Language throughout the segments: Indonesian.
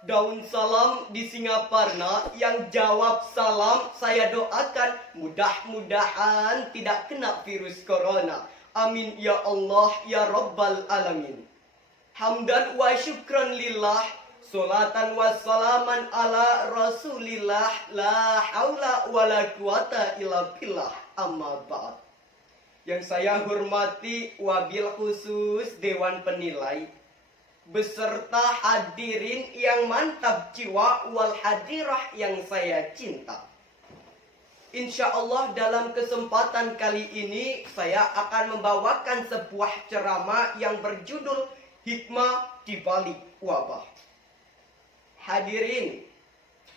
Daun salam di Singaparna yang jawab salam, saya doakan mudah-mudahan tidak kena virus corona. Amin ya Allah ya Rabbal Alamin. Hamdan wa syukran lillah, solatan wa salaman ala rasulillah, la haula wa la quwata illa billah, amma ba'd. Yang saya hormati wabil khusus Dewan Penilai, beserta hadirin yang mantap jiwa wal hadirah yang saya cinta. Insya Allah dalam kesempatan kali ini saya akan membawakan sebuah ceramah yang berjudul Hikmah di Balik Wabah. Hadirin,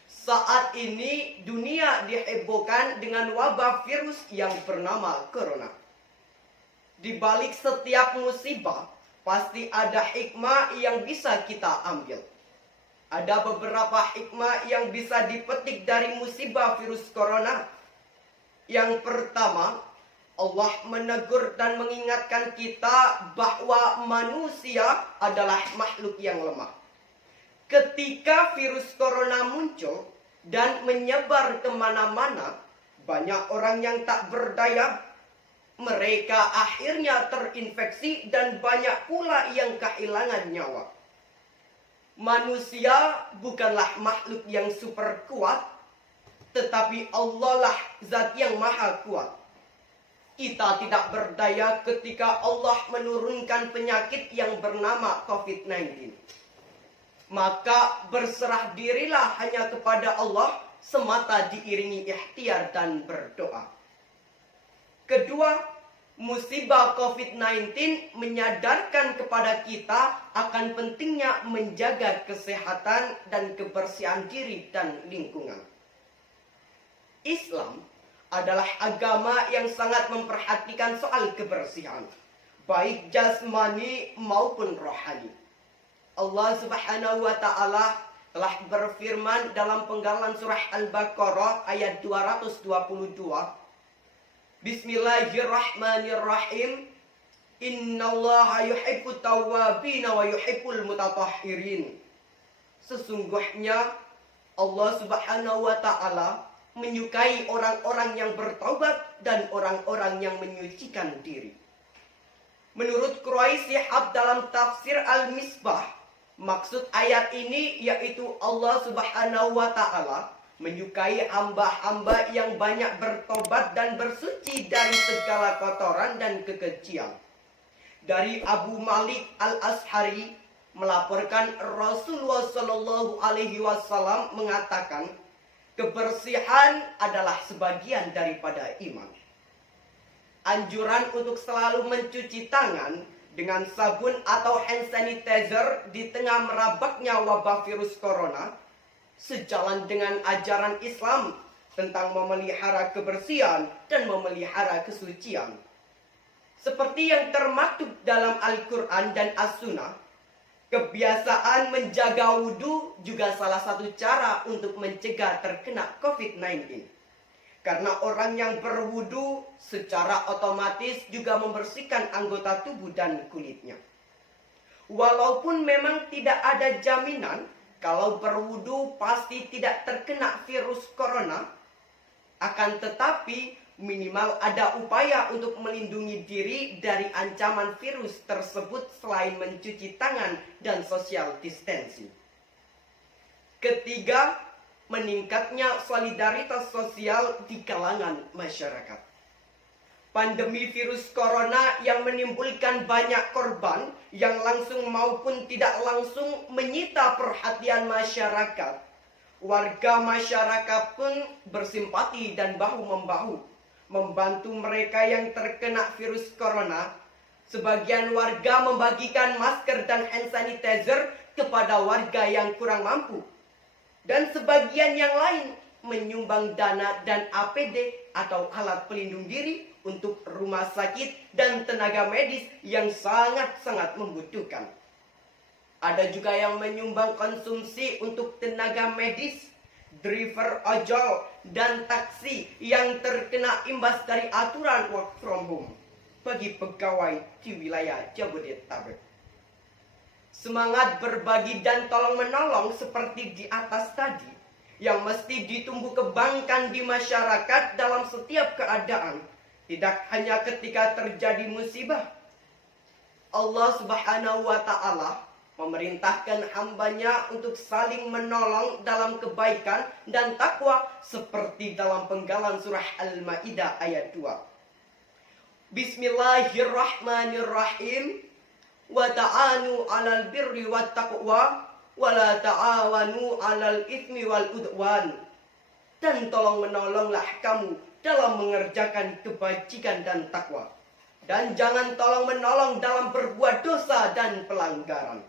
saat ini dunia dihebohkan dengan wabah virus yang bernama corona. Di balik setiap musibah pasti ada hikmah yang bisa kita ambil. Ada beberapa hikmah yang bisa dipetik dari musibah virus corona. Yang pertama, Allah menegur dan mengingatkan kita bahwa manusia adalah makhluk yang lemah. Ketika virus corona muncul dan menyebar kemana-mana, banyak orang yang tak berdaya. Mereka akhirnya terinfeksi dan banyak pula yang kehilangan nyawa. Manusia bukanlah makhluk yang super kuat, tetapi Allah lah zat yang maha kuat. Kita tidak berdaya ketika Allah menurunkan penyakit yang bernama COVID-19. Maka berserah dirilah hanya kepada Allah semata diiringi ikhtiar dan berdoa. Kedua, musibah COVID-19 menyadarkan kepada kita akan pentingnya menjaga kesehatan dan kebersihan diri dan lingkungan. Islam adalah agama yang sangat memperhatikan soal kebersihan, baik jasmani maupun rohani. Allah Subhanahu wa Ta'ala telah berfirman dalam penggalan surah Al-Baqarah ayat 222. Bismillahirrahmanirrahim. Innallaha yuhibbut tawwabin wa yuhibbul mutatahhirin. Sesungguhnya Allah Subhanahu wa Ta'ala menyukai orang-orang yang bertaubat dan orang-orang yang menyucikan diri. Menurut Quraisy Shihab dalam tafsir Al-Misbah, maksud ayat ini yaitu Allah Subhanahu wa Ta'ala menyukai hamba-hamba yang banyak bertobat dan bersuci dari segala kotoran dan kekejian. Dari Abu Malik Al-Ash'ari melaporkan Rasulullah Shallallahu Alaihi Wasallam mengatakan, kebersihan adalah sebagian daripada iman. Anjuran untuk selalu mencuci tangan dengan sabun atau hand sanitizer di tengah merebaknya wabah virus corona sejalan dengan ajaran Islam tentang memelihara kebersihan dan memelihara kesucian. Seperti yang termaktub dalam Al-Quran dan As-Sunnah, kebiasaan menjaga wudhu juga salah satu cara untuk mencegah terkena COVID-19. Karena orang yang berwudhu secara otomatis juga membersihkan anggota tubuh dan kulitnya. Walaupun memang tidak ada jaminan kalau berwudhu pasti tidak terkena virus corona, akan tetapi minimal ada upaya untuk melindungi diri dari ancaman virus tersebut selain mencuci tangan dan social distancing. Ketiga, meningkatnya solidaritas sosial di kalangan masyarakat. Pandemi virus corona yang menimbulkan banyak korban yang langsung maupun tidak langsung menyita perhatian masyarakat. Warga masyarakat pun bersimpati dan bahu-membahu membantu mereka yang terkena virus corona. Sebagian warga membagikan masker dan hand sanitizer kepada warga yang kurang mampu. Dan sebagian yang lain menyumbang dana dan APD atau alat pelindung diri untuk rumah sakit dan tenaga medis yang sangat-sangat membutuhkan. Ada juga yang menyumbang konsumsi untuk tenaga medis, driver ojol, dan taksi yang terkena imbas dari aturan work from home bagi pegawai di wilayah Jabodetabek. Semangat berbagi dan tolong menolong seperti di atas tadi, yang mesti ditumbuh kembangkan di masyarakat dalam setiap keadaan, tidak hanya ketika terjadi musibah. Allah Subhanahu wa Ta'ala memerintahkan hambanya untuk saling menolong dalam kebaikan dan takwa, seperti dalam penggalan surah Al-Maidah ayat 2. Bismillahirrahmanirrahim. Wa ta'anu 'alal birri wat taqwa wa la ta'awanu 'alal itsmi wal udwan. Dan tolong menolonglah kamu dalam mengerjakan kebajikan dan takwa, dan jangan tolong menolong dalam berbuat dosa dan pelanggaran.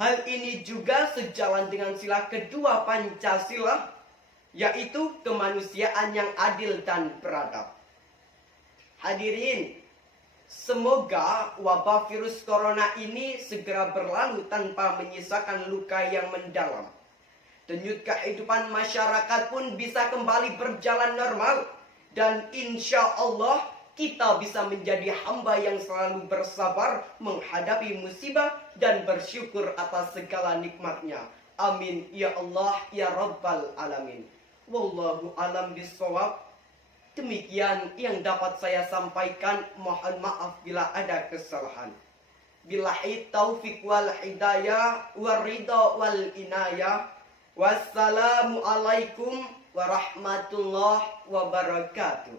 Hal ini juga sejalan dengan sila kedua Pancasila, yaitu kemanusiaan yang adil dan beradab. Hadirin, semoga wabah virus corona ini segera berlalu tanpa menyisakan luka yang mendalam. Denyut kehidupan masyarakat pun bisa kembali berjalan normal. Dan insya Allah kita bisa menjadi hamba yang selalu bersabar menghadapi musibah dan bersyukur atas segala nikmatnya. Amin ya Allah ya Rabbal Alamin. Wallahu alam bisawab. Demikian yang dapat saya sampaikan. Mohon maaf bila ada kesalahan. Billahi taufiq wal hidayah wal ridha wal inayah. Wassalamualaikum warahmatullahi wabarakatuh.